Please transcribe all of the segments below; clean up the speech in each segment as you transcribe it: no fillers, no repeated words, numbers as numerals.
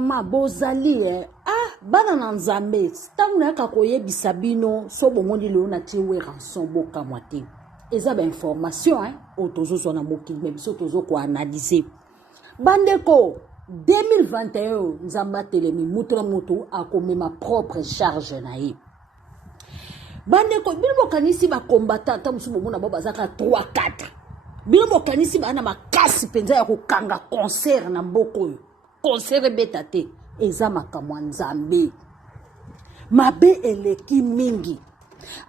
mama bozali bana na nzambe tangu na kakoye bisabino so bomondi leo na tiwe rançon boka mwate eza ba information otozo so na mokili mais biso tozo ko analyser bandeko 2021 nzamba telemi mutu na mutu akome ma propre charge na ye bandeko bino kanisi ba combattant ta musu bomona bo bazaka 3-4 bino bokanisi bana makasi penza ya kokanga concert na mboko concert beta te eza makamwa nzambe mabe eleki mingi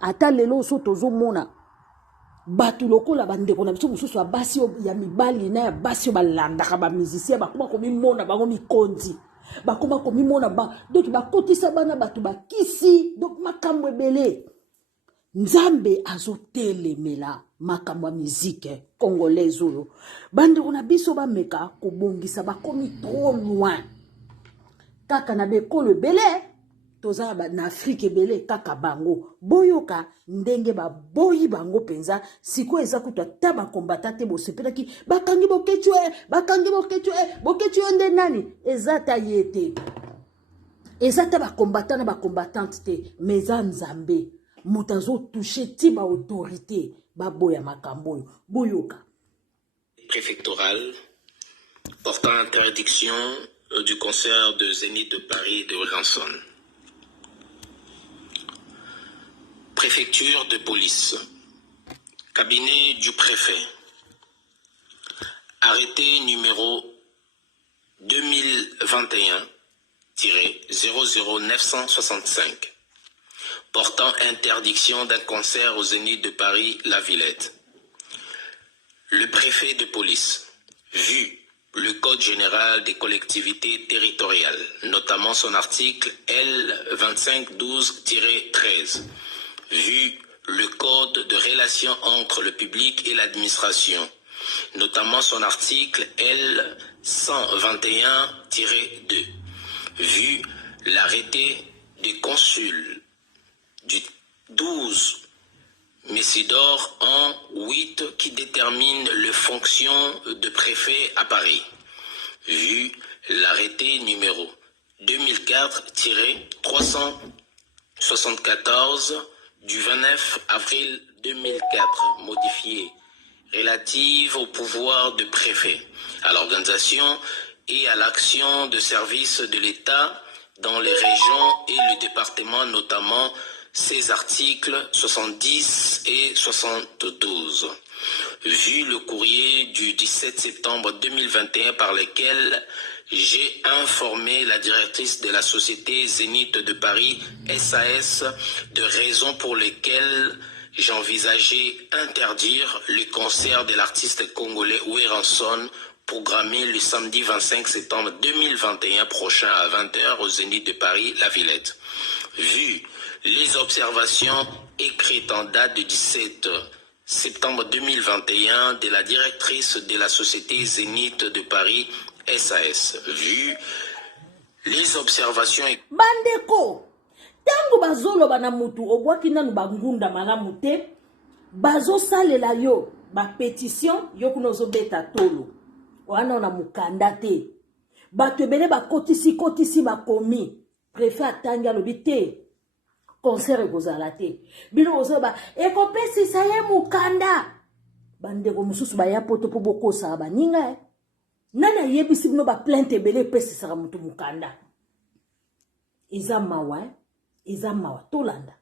ata lelo so tozomona batu lokola bandeko na biso mususu abasi ya mibali na ya basi balandaka ba musicien bakoma komimona bango mikonzi bakoma komimona donc bakotisa bana batu bakisi donc makambo ebele nzambe azotelemela makambo musique congolaise oyo bandeko na biso bameka kobongisa bakomi trop loin kaka na bekolo ebele toza na Afrique ebele kaka bango boyoka ndenge baboyi bango penza siko eza kutu ata bakombata te bosepelaki bakangi boketue nde nani eza ta ye te eza ta bakombata na bakombatante te mais eza nzambe moto azotouche ti baautorité baboya makambo oyo boyoka préfectorale portant interdiction du concert de Zénith de Paris de Rançon. Préfecture de police. Cabinet du préfet. Arrêté numéro 2021-00965 portant interdiction d'un concert au Zénith de Paris La Villette. Le préfet de police, vu le Code général des collectivités territoriales, notamment son article L2512-13, vu le Code de relations entre le public et l'administration, notamment son article L121-2, vu l'arrêté du consul du 12 Messidor en 8 qui détermine les fonctions de préfet à Paris, vu l'arrêté numéro 2004-374 du 29 avril 2004 modifié, relative au pouvoir de préfet, à l'organisation et à l'action de services de l'État dans les régions et le département, notamment ces articles 70 et 72. Vu le courrier du 17 septembre 2021 par lequel j'ai informé la directrice de la société Zénith de Paris, SAS, de raisons pour lesquelles j'envisageais interdire le concert de l'artiste congolais Oué Rançon programmé le samedi 25 septembre 2021 prochain à 20h au Zénith de Paris, La Villette. Vu les observations écrites en date du 17 septembre 2021 de la directrice de la société Zénith de Paris, SAS. Vu les observations... Bandeko, tango bazolo bana mutu obwaki nanu bangunda malamu te, bazo salela yo ba pétition yo kunozo beta tolo. Wana na mukanda te. Bato ebele kotisi bakomi. Préfet atangi alobi te. Concert ekozala te. Bino ozoba ekopesi saye mukanda. Bandeko mususu baya poto po bokosa baninga nana yebisi bino ba plainte ebele pesi saka mutu mukanda. Eza mawa tolanda.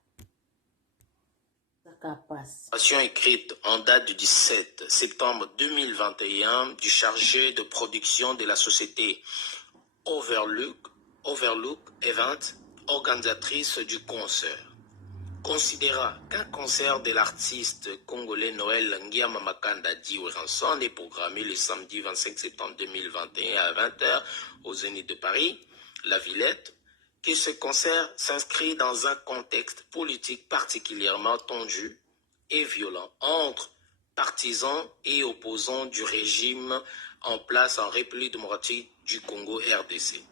Information écrite en date du 17 septembre 2021 du chargé de production de la société Overlook Event, organisatrice du concert, considéra qu'un concert de l'artiste congolais Noël Ngiama Makanda Diwe Rançon est programmé le samedi 25 septembre 2021 à 20h au Zénith de Paris, La Villette, que ce concert s'inscrit dans un contexte politique particulièrement tendu et violent entre partisans et opposants du régime en place en République démocratique du Congo RDC.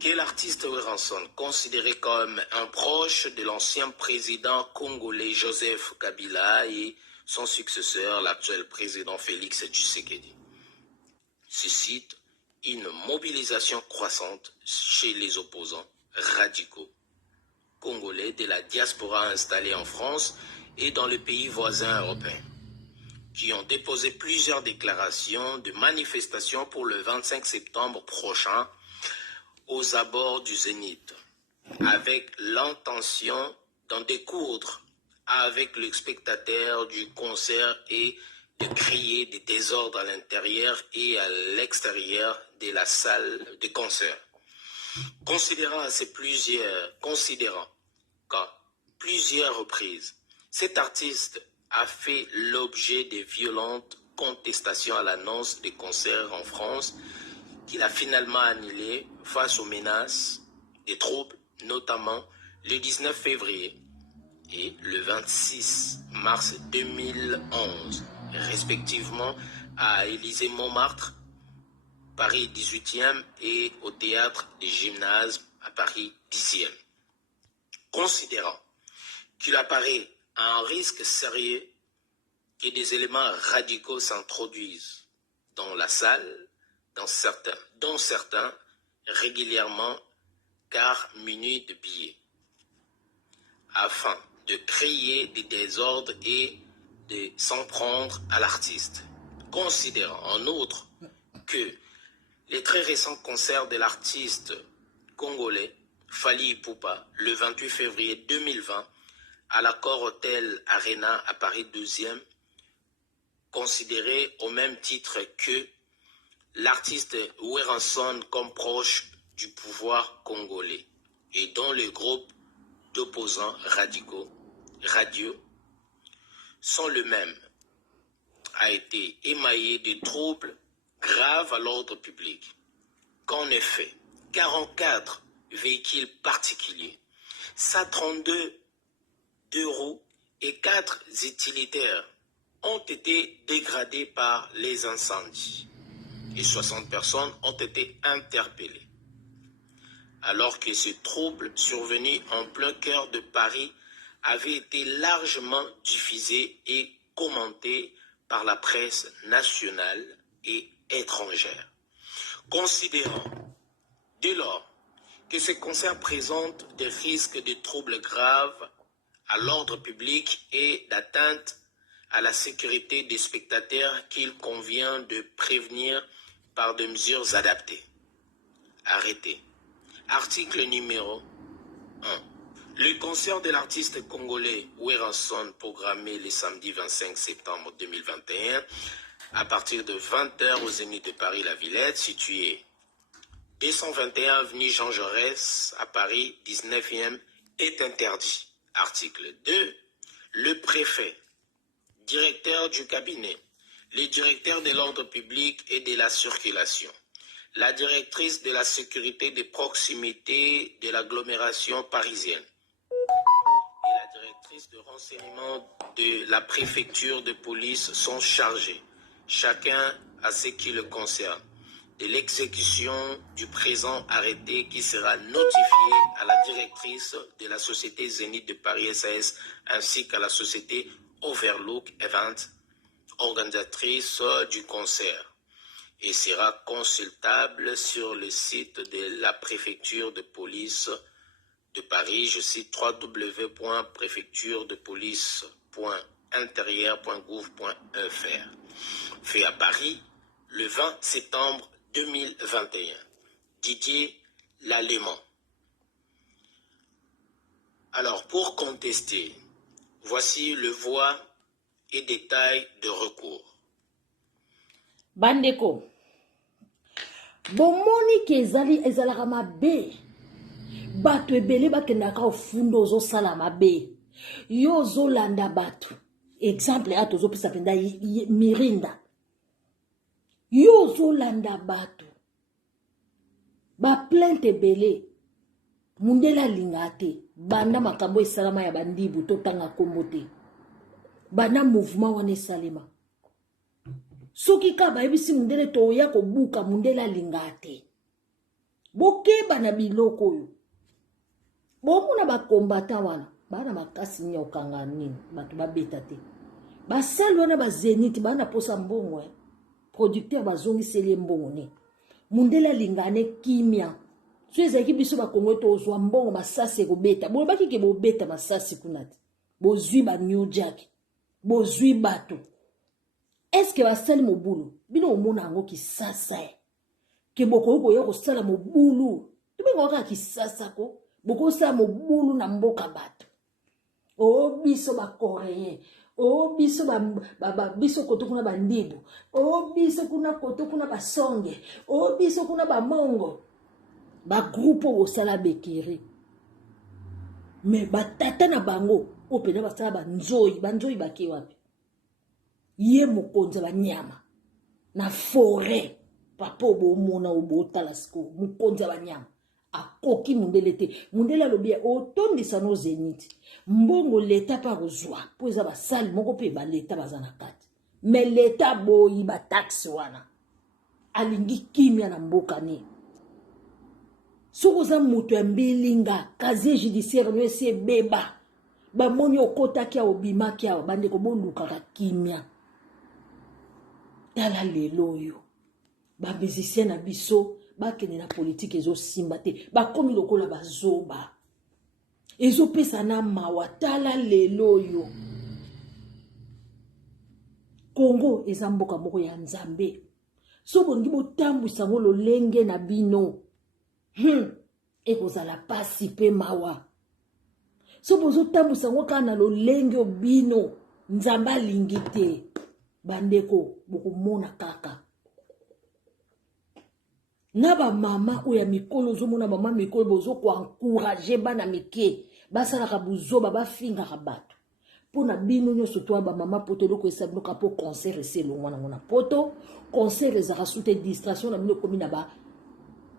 Que l'artiste Rançon, considéré comme un proche de l'ancien président congolais Joseph Kabila et son successeur, l'actuel président Félix Tshisekedi, suscite une mobilisation croissante chez les opposants radicaux congolais de la diaspora installée en France et dans les pays voisins européens, qui ont déposé plusieurs déclarations de manifestation pour le 25 septembre prochain aux abords du Zénith, avec l'intention d'en découdre avec le spectateur du concert et de créer des désordres à l'intérieur et à l'extérieur de la salle de concert. Considérant qu'à plusieurs reprises, cet artiste a fait l'objet de violentes contestations à l'annonce des concerts en France, qu'il a finalement annulé face aux menaces des troubles, notamment le 19 février et le 26 mars 2011, respectivement à Élysée-Montmartre, Paris 18e, et au théâtre des Gymnases à Paris 10e. Considérant qu'il apparaît un risque sérieux que des éléments radicaux s'introduisent dans la salle, dont certains régulièrement car munis de billets, afin de créer des désordres et de s'en prendre à l'artiste. Considérant en outre que les très récents concerts de l'artiste congolais Fally Ipupa le 28 février 2020 à l'Accor Hotel Arena à Paris 12e, considéré au même titre que l'artiste Werenson comme proche du pouvoir congolais et dont le groupe d'opposants radiaux sont le même, a été émaillé de troubles graves à l'ordre public. Qu'en effet, 44 véhicules particuliers, 132 roues et 4 utilitaires ont été dégradés par les incendies et 60 personnes ont été interpellées. Alors que ces troubles survenus en plein cœur de Paris avaient été largement diffusés et commentés par la presse nationale et étrangère. Considérant dès lors que ces concerts présentent des risques de troubles graves à l'ordre public et d'atteinte à la sécurité des spectateurs qu'il convient de prévenir par des mesures adaptées. Arrêté. Article numéro 1. Le concert de l'artiste congolais Werenson, programmé le samedi 25 septembre 2021 à partir de 20h au Zénith de Paris-La Villette, situé 221 avenue Jean Jaurès à Paris 19e, est interdit. Article 2. Le préfet, directeur du cabinet, le directeur de l'ordre public et de la circulation, la directrice de la sécurité de proximité de l'agglomération parisienne et la directrice de renseignement de la préfecture de police sont chargés, chacun à ce qui le concerne, de l'exécution du présent arrêté qui sera notifié à la directrice de la société Zénith de Paris SAS ainsi qu'à la société Overlook Event, organisatrice du concert, et sera consultable sur le site de la préfecture de police de Paris, je cite www.préfecturedepolice.intérieur.gouv.fr. Fait à Paris le 20 septembre 2021. Didier Lallemand. Alors, pour contester, voici le voie et détails de recours. Bandeko, bomoni ke ezalaka mabe, bato ebele bakendaka ofundo ozosala mabe, yo ozolanda bato. Exemple ato ozopesa penda mirinda, yo ozolanda bato, ba plainte ebele, mundela linga te, banda makambo esalama ya bandibu totanga kombo te, banda mouvement wana esalema. Soki ka bayebisi mundele toya kobuka mundela linga te, bokeba na biloko oyo. Bomuna bakombata wana, bana makasi nya okanga nini, bato babeta te. Basel wana ba Zénith bana posa mbongo, producteur bazongi seli mbongo ne. mundele lingane kimia so ezaki biso bakongo tozwa mbongo masasi ekobeta bolobaki ke bobeta masasi kuna te bozwi ba New Jack bozwi bato eske basali mobulu bino omona yango kisasa ke bokoki koya kosala mobulu tobengaka kisasa ko bokosala mobulu na mboka bato o biso bakoreyen o biso biso koto kuna bandibu o biso kuna koto kuna basonge o biso kuna bamongo bagroupe bosala bekiri me batata na bango opena basala banzoi bake wapi ye mokonzi banyama na forêt papa obomona obotala siko mokonzi banyama akoki mundele te mundele alobi otondisa no zénith mbongo leta pa kozwa po eza basali moko pe baleta baza na kati me leta boyi bataxe wana alingi kimia na mboka ne soki oza moto ya mbilinga casier judiciaire no esi ebeba bamoni okotaki awa obimaki awa bandeko bolukaka kimia tala lelo oyo bamusicien na biso bakende na politique ezosimba te bakomi lokola bazoba ezopesa na mawa tala lelo oyo Congo eza mboka moko ya nzambe so bongi botambwisa ngo lolenge na bino ekozala pasi pe mawa so bozotambwisa ngo kaka na lolenge obino nzambe alingi te bandeko bokomona kaka na ba mama oya mikolo ozomona mama mikolo bozo ko encourager bana mike basalaka buzoba bafingaka bato pona bino nyonso to ba mama poto loko esabuka po concert eselo mwana ngona poto concert ezaka sute distraction na bino komi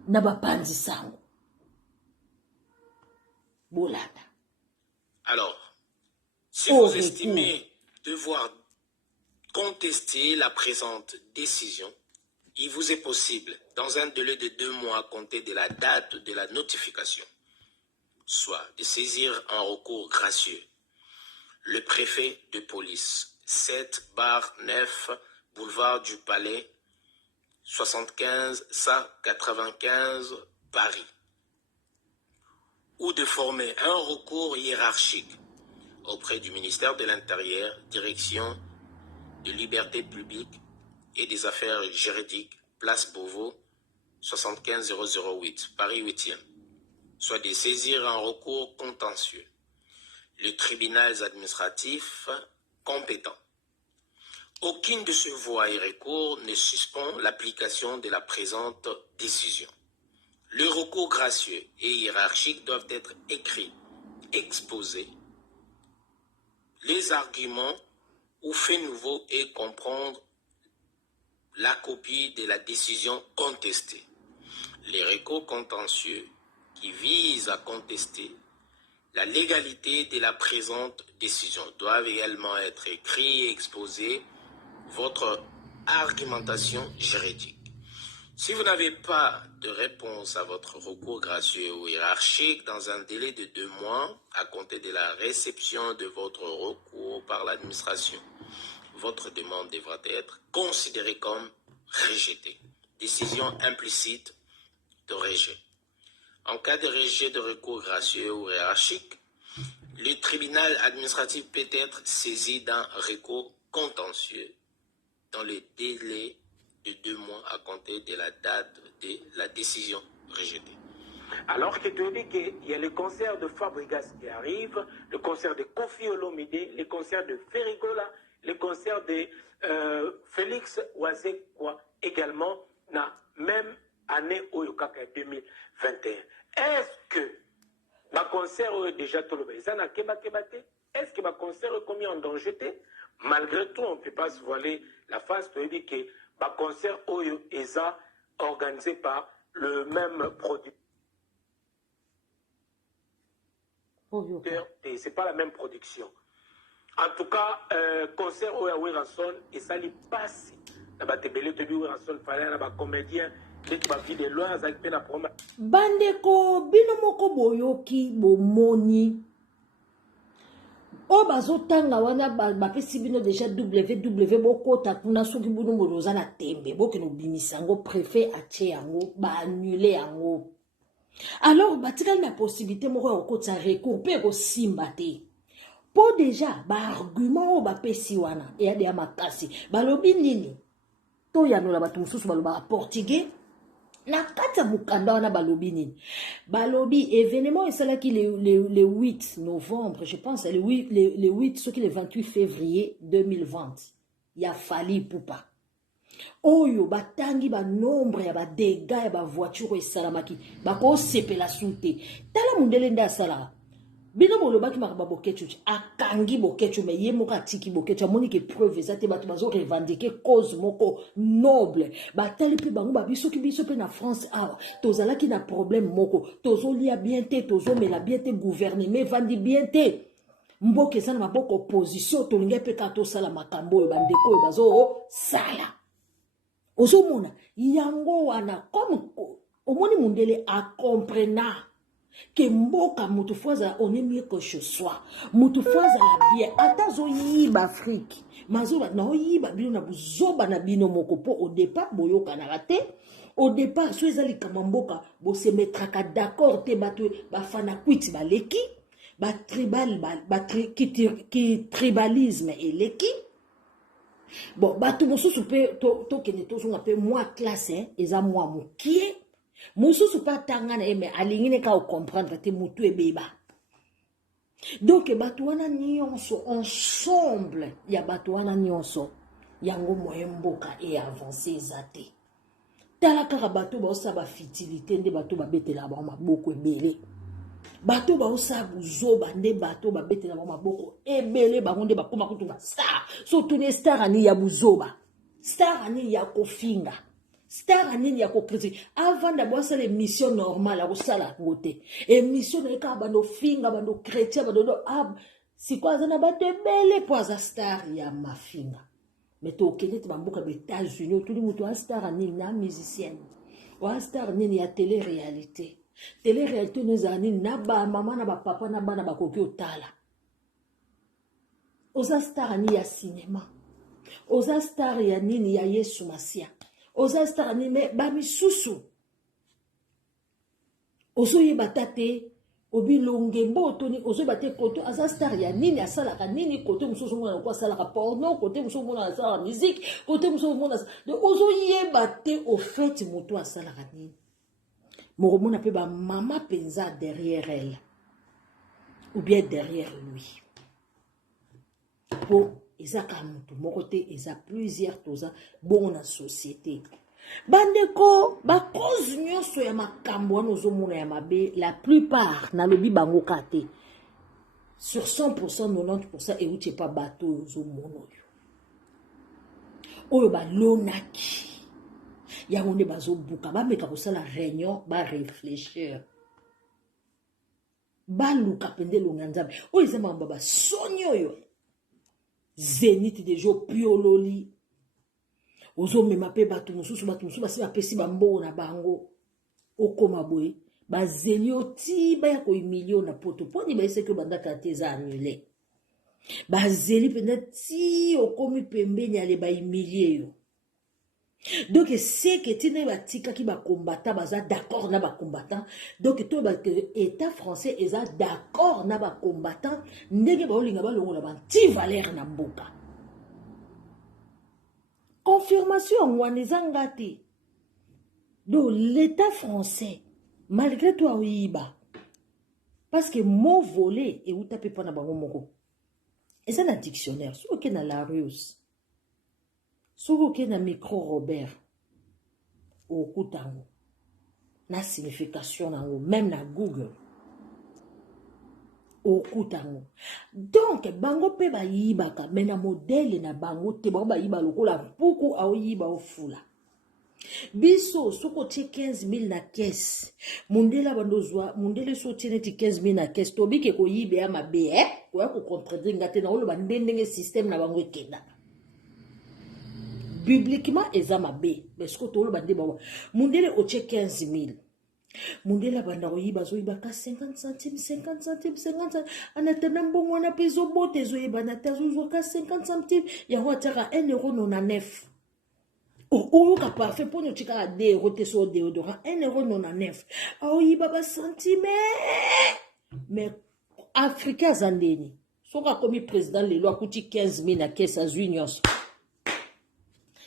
na ba panzi sango bolata. Alors, si vous estimez devoir contester la présente décision, il vous est possible, dans un délai de 2 mois à compter de la date de la notification, soit de saisir un recours gracieux le préfet de police 7/9 boulevard du Palais 75 195 Paris, ou de former un recours hiérarchique auprès du ministère de l'Intérieur, direction de liberté publique et des affaires juridiques, place Beauvau, 75 008, Paris 8e, soit de saisir un recours contentieux les tribunaux administratifs compétents. Aucune de ces voies et recours ne suspend l'application de la présente décision. Le recours gracieux et hiérarchique doivent être écrits, exposés, les arguments ou faits nouveaux et comprendre la copie de la décision contestée. Les recours contentieux qui visent à contester la légalité de la présente décision doivent également être écrits et exposer votre argumentation juridique. Si vous n'avez pas de réponse à votre recours gracieux ou hiérarchique dans un délai de 2 mois à compter de la réception de votre recours par l'administration, votre demande devra être considérée comme rejetée. Décision implicite de rejet. En cas de rejet de recours gracieux ou hiérarchique, le tribunal administratif peut être saisi d'un recours contentieux dans le délai de 2 mois à compter de la date de la décision rejetée. Alors que tu dis qu'il y a le concert de Fabregas qui arrive, le concert de Kofi Olomide, le concert de Ferrigola, le concert de Félix Ouazekwa également, na même année Oyokaka 2021. Est-ce que ma concert est déjà tout le monde? Est-ce que ma concert est commis en danger? Malgré tout, on ne peut pas se voiler la face. Tu dis que ma concert est organisé par le même producteur. Et c'est pas la même production. En tout cas, concert Oya Weranson et ça lui passe. Nabatebele te bi Weranson fallait na ba comédien. Bandeko bino moko boyoki bomoni o bazotanga wana bapesi bino déjà www bokota kuna soki bino boza na tembe bokende obimisa yango préfet atie yango baannule yango. Alors batikali na possibilité moko ya kokotisa recours mpe ekosimba te po déjà baargument oyo bapesi wana eyade ya makasi balobi nini toyanola bato mosusu balobaka portugais na kati ya mokanda wana balobi nini balobi événement esalaki le 8 novembre je pense le 8 soki le 28 février 2020 ya Fally Ipupa oyo batangi banombre ya badega ya bavoiture esalamaki bakosepela su te tala mundele nde asalaka bino bolobaki makaba bokecho akangi bokecho me ye moko atiki bokecho amoni ke preuve eza te bato bazo revendiquer cause moko noble batali mpe bango babisoki biso mpe na France awa tozalaki na problème moko tozolia bien te tozomela bien te gouvernement vandi bien te mboka eza na maboko opposition tolingai mpe kaka tosala makambo oyo bandeko oyo bazosala ozomona yango wana comme omoni mundele akomprena que mboka mutu fwaza on est mieux que chez soi mutu fwaza la bien atazo yiba Afrique mazoba na yiba bino na buzoba na bino moko po au départ boyoka na raté au départ so ezali kama mboka bo se mettraka d'accord te bato ba fana kwiti baleki ba tribal ki tribalisme eleki bon bato mosusu pe to kene to zonga pe moi classe eza moi mokie mususu pa tangana eme alingine ka o comprendre te mutu ebeba donc bato wana nyonso ensemble ya bato wana nyonso yango moyen mboka e avancer ezate tala kaka bato baosa ba fitilité nde bato babetela ba maboko ebele bato baosa buzoba nde bato babetela ba maboko ebele bango nde bakoma kutu ba star so tune star ani ya buzoba star ani ya kofinga star anini ya kokriti avant d'abord c'est l'émission normale à kosala ngote émission na ka bando finga bando chrétien bando si quoi za na batebele po za star ya mafinga mais to kenete bamboka ba États-Unis tout le monde a star anini na musicienne wa star nini ya télé-réalité nous anini na ba mama na ba papa na bana ba koki otala oza star anini ya cinéma oza star ya nini ya Yesu Masia oza star anime ba misusu ozo yebata te obilonge mbotoni ozo bate koto aza star ya nini asalaka nini kote mususu mona ko asalaka porno kote mususu mona asalaka musique kote mususu mona ozo yebate au fait moto asalaka nini moko mona pe ba mama penza derrière elle ou bien derrière lui pour eza kamutu moko te eza plusieurs toza bon na société bandeko ba cause nyonso ya makambo wana ozomona ya mabe la plupart na lobi bango kate sur 100% 90% euti pa bato ozomona oyo balonaki yango nde bazobuka bameka kosala réunion ba réfléchir baluka pende longa nzambe oyo eza makambo basoni oyo zénith de jo piololi ozo mema pe bato mususu basi bapesi bambo na bango okoma boye bazeli oti ba ya ko million na poto poni ba ese ke bandaka teza annulé bazeli penati okomi pembeni ale ba humilier yo donc c'est que tine batika ki ba combattant baza d'accord na ba combattant donc to ba état français eza d'accord na ba combattant ndenge ba olinga ba longola ba ti valeur na mboka confirmation wanezanga te donc l'état français malgré toi oyiba parce que mot volé et ou tapé pas na bango moko et ça na dictionnaire so que na Larios so que na micro Robert au kutango na signification nango même na Google au kutango donc bango pe ba yibaka mais na modèle na bango te bango ba yiba lokola puku au yiba ofula biso soko tie 15 000 na caisse mundela bandozwa mundele so tie neti 15 000 na caisse to bike ko yibe ya mabe ko ya ko contredire ngate na olo bandenge système na bango ekenda bibliquement eza mabe mais soko to olo bande bawa mundele o tie 15 000 Mundela banda oyiba zoyiba ka 50 centimes 50 centimes 50 centimes anatana mbongo wana pe zobote zoyiba na ta zozwa ka 50 centimes yango atiaka 1,99 €. Oyoka parfait mpo na otika 2 € te so deodorant 1,99 €. Aoyiba basantime mais africain aza ndeni soki akomi président lelo akuti 15 000 na kese azwi nyonso.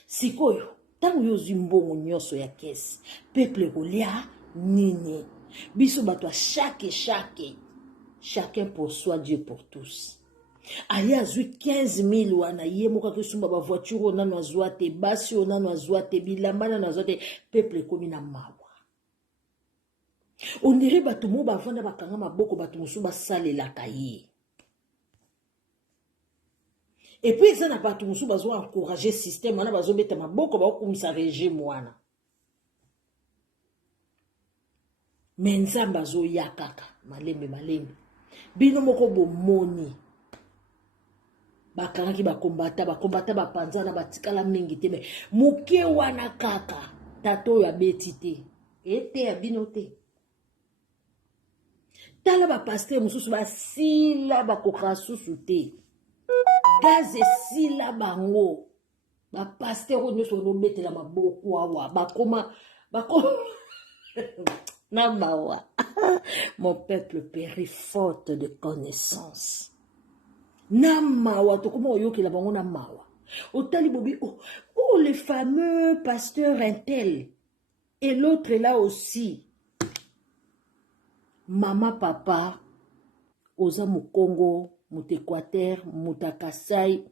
Sikoyo ntango yo ozwi mbongo nyonso ya kese peuple kolia nini biso bato chacun pour soi, Dieu pour tous. Aya azwi 15 000 wana ye moko akosumba ba voiture onano azwa te basi onano azwa te bilamba nano azwa te peuple ekomi na mawa. Ondire bato mo bavanda bakanga maboko bato mosusu basalelaka ye. Et puis eza na bato mosusu bazo encourager système wana bazobeta maboko baokumisa régime wana. Mais nzambe azoya kaka malembe bino moko bomoni bakangaki bakombata bapanzana batikala mingi te mais moke wana kaka tato oyo abeti te ete ya bino te. Tala bapaster mosusu basila bakoka susu te gaz esila bango bapaster oyo nyonso onobetela maboko awa bakoma Namawa. Mon peuple périt faute de connaissance. Namawa, to comment oyoki la bango namawa. Otali bobi le fameux pasteur Intel et l'autre est là aussi. Maman papa oza Mukongo, Mutequateur, Mutakasai,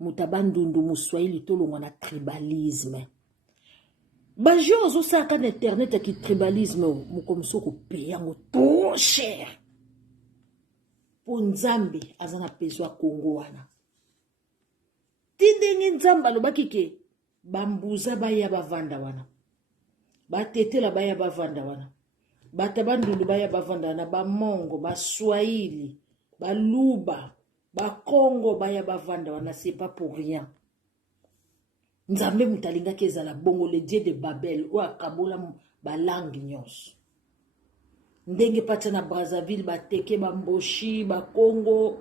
Mutabandundu, Muswahili to longwa na tribalisme. Bajo ozo saka na internet ki tribalisme mukomso ko payango trop cher. Po nzambe azana pezwa Kongo wana. Tindenge nzamba lobaki ke bambuza baya bavanda wana. Batetela baya bavanda wana. Batabandundu baya bavanda wana bamongo, baswahili, baluba, bakongo baya bavanda wana, c'est pas pour rien. Nzambe mutalinga keza la bongo le dieu de Babel ou akabola balangi nyonso. Ndenge pata na Brazzaville bateke bamboshi bakongo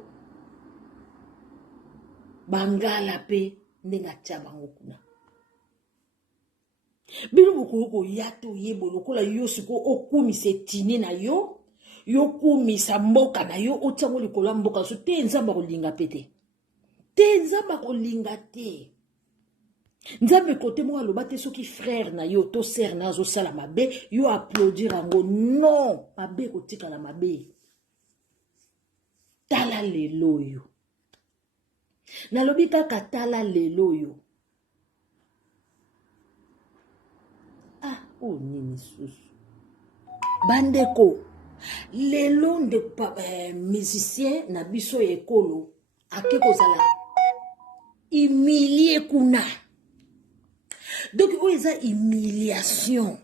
bangala pe ndenga chabango kuna. Bino boko yato yebo lokola yo siko okumi setini na yo kumi sa mboka na yo otango likola mboka so te nzamba kolinga pete. Te nzamba kolinga te. Nzambe kote mo aloba te soki frère na yo to sœur na zo sala mabe yo applaudir ango non mabe kotika la mabe. Tala lelo yo. Na lobi kaka tala lelo yo. Oh nini susu. Bandeko lelo de musicien na biso ekolo akeko zala humilié kuna. Donc, où est la humiliation?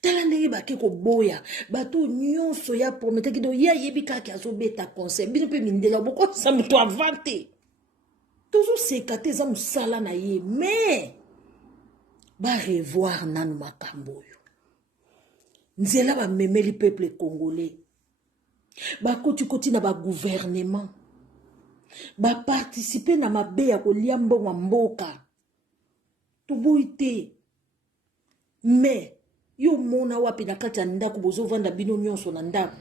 Tala ndenge bakeko boya bato nyonso ya promete kido ya yebika ki azobeta conseil bino pe mindela boko sa muto avante toujours sekate za musala na ye mais ba revoir nanu makambo yo nzela ba memeli peuple congolais ba koti na ba gouvernement ba participer na mabe ya kolia mbongo mboka tubuite mais yo mona wapi na kati ya ndako bozovanda bino nyonso na ndako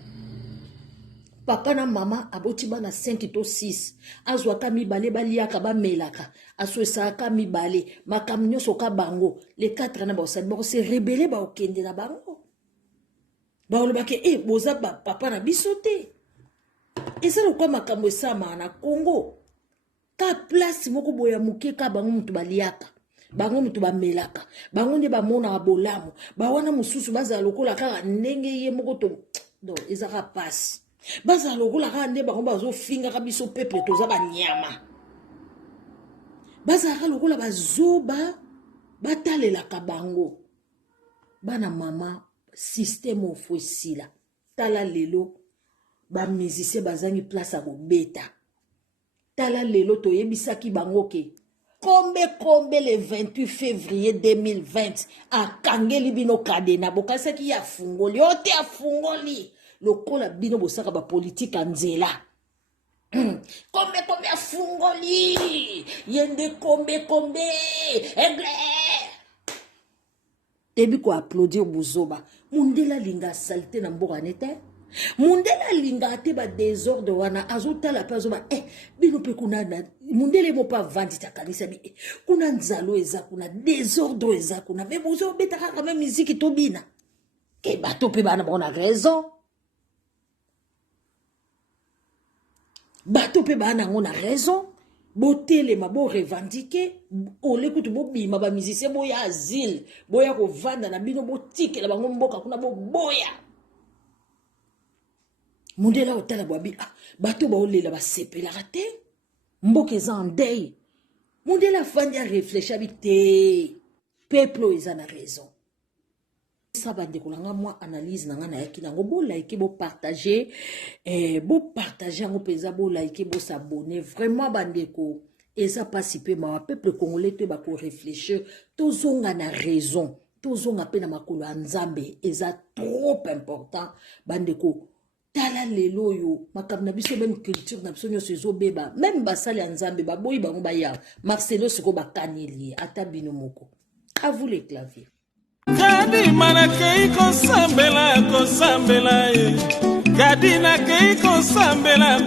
papa na mama aboti bana 5 to 6 azwaka mibale baliaka bamelaka aswesaka mibale makambo nyonso ka bango les 4 na bosali bako se rebelle ba okende na bango baolobake boza papa na biso te eza lokwa makambo esama na Congo ka place moko boya muke ka bango mutu baliaka bango mutu bamelaka bango nde bamona bolamu bawana mususu baza lokola kaka ndenge ye moko to do ezaka pasi baza lokola kaka nde bango bazofinga ka biso peuple toza banyama baza kaka lokola bazoba batalelaka bango bana mama système ofosila tala lelo ba musicien bazangi place a kobeta tala lelo toyebisaki bango ke Kombe le 28 février 2020 à Kangeli bino kadena bokasa ki ya fungoli ote ya fungoli lokola bino bosaka ba politique anzela kombe ya fungoli yende kombe egle debi ko applaudir Buzoba mundela linga salite na mboka nete mundela linga te ba désordre wana azotala pa zoba bino pe kuna na mundele mo pa vandi ta kanisa bi kuna nzalo eza kuna désordre eza kuna me bozo betaka quand même musique to bina ke bato pe bana bona raison bato pe bana ngona raison botele mabo revendiquer ole kutu bo bima ba musicien boya asile boya ko vanda na bino botike la bango mboka kuna bo boya mundela otala bwabi bato ba olela ba sepela raté mboka eza en deuil mundela fandi a réfléchir bité peuple eza na raison ça va découlanga moi analyse nanga na yaki nango bo like bo partager ngo peza bo like bo s'abonner vraiment bandeko eza pasipe ma peuple congolais te ba ko réfléchir tozonga na raison tozonga pe na makolo ya nzambe eza trop important bandeko tala lelo yo makambo na biso même culture na biso nyonso ezobeba même basali ya nzambe baboyi bango baya Marcelo siko bakanyeli ata bino moko à vous les claviers kadi manakei kosambela kadi nakei kosambela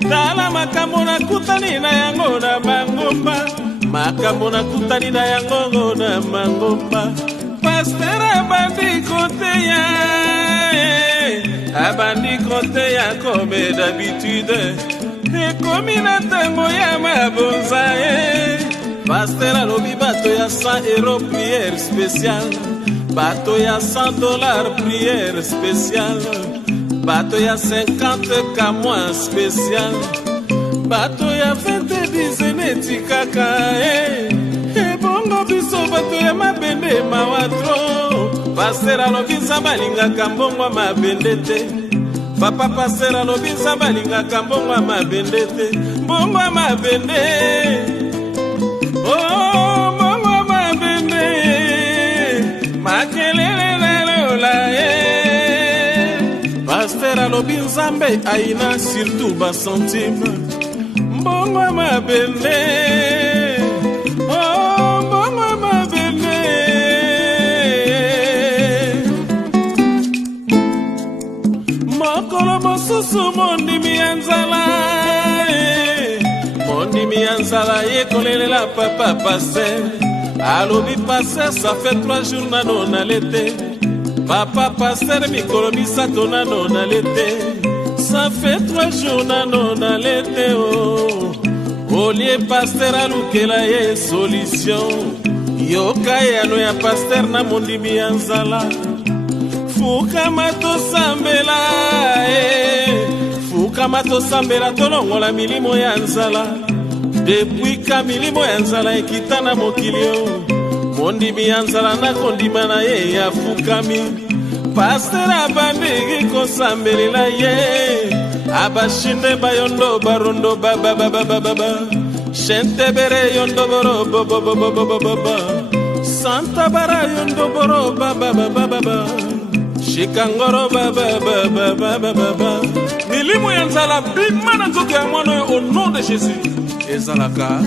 tala makambo nakutani na yango na mangomba makambo nakutani na yango na mangomba pastera abandi kote ya comme d'habitude ekomi na ntango ya mabonza Pasteur alobi bato ya 100 € prière spéciale bato ya $100 prière spéciale bato ya 50 kamoin spécial bato ya 20 dizaine tikaka ebongo biso bato ya mabende mawatro Pasteur alobi nzambe alingaka mbongo ya mabende te papa Pasteur alobi nzambe alingaka mbongo ya mabende te mbongo ya mabende mbongo mabende makelele lola Pasteur alobi nzambe aina surtout ba centime mbongo mabende mbongo mabende mokolo mosusu mondimi ya nzala Mondimi anzala yekolelela papa Pasteur alobi Pasteur ça fait 3 jours nano na l'été papa Pasteur mikolo misato nano na l'été ça fait 3 jours nano na l'été olie Pasteur alukela ye solution yoka yano ya Pasteur na mondimi anzala fukama tosambela tolongola milimo ya nzala depuis ka milimo ya nzala ekita na mokilio mondimi ya nzala nakondima na ye ya fukami Pasteur abandiki kosambelela ye abashinde bayondo barondo babababababa shentebere yondo boro bobobobobobaba santa bara yondo boro bababababa shikangoro babababababa milimo ya nzala bima na nzoto ya mwana au nom de Jésus ezalaka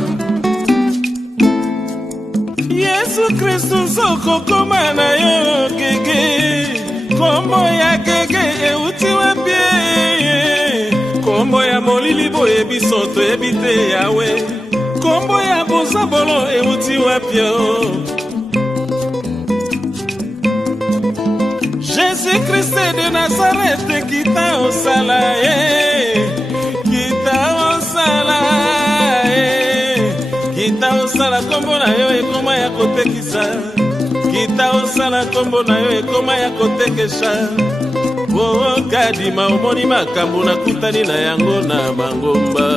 Yesu Kristu zokokoma na yo gege kombo ya gege euti wapie kombo ya molili boye biso toyebi te yawe kombo ya bozabolo euti wapie Jésus-Christ de Nazareth kita osala kita osala kombo na yo ekoma ya kotekisa kita osala kombo na yo ekoma ya kotekesha kadima omoni makambo nakutani na yango na mangomba